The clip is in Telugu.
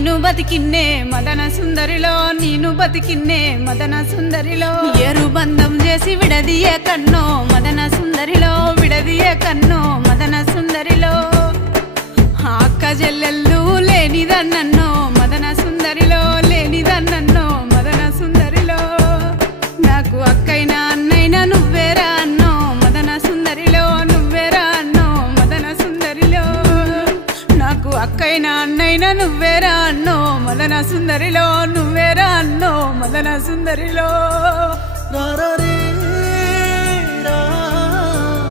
ನೀನು ಬದುಕಿನ್ನೆ మదన సుందరిలో ನೀನು బతికిన్నే మదన సుందరిలో ఏరు బంధం చేసి విడదీయే కన్నో మదన సుందరిలో విడదీయే కన్నో మదన సుందరిలో అక్క చెల్లెళ్ళు లేనిదన్నో మదన సుందరిలో లేనిదన్నో మదన సుందరిలో నాకు అక్కైనా అన్నైనా నువ్వేరా అన్నో మదన సుందరిలో నువ్వేరా అన్నో మదన సుందరిలో నాకు అక్కైనా అన్నైనా నువ్వేరా అన్నో మదన సుందరిలో నువ్వేరా అన్నో మదన సుందరిలో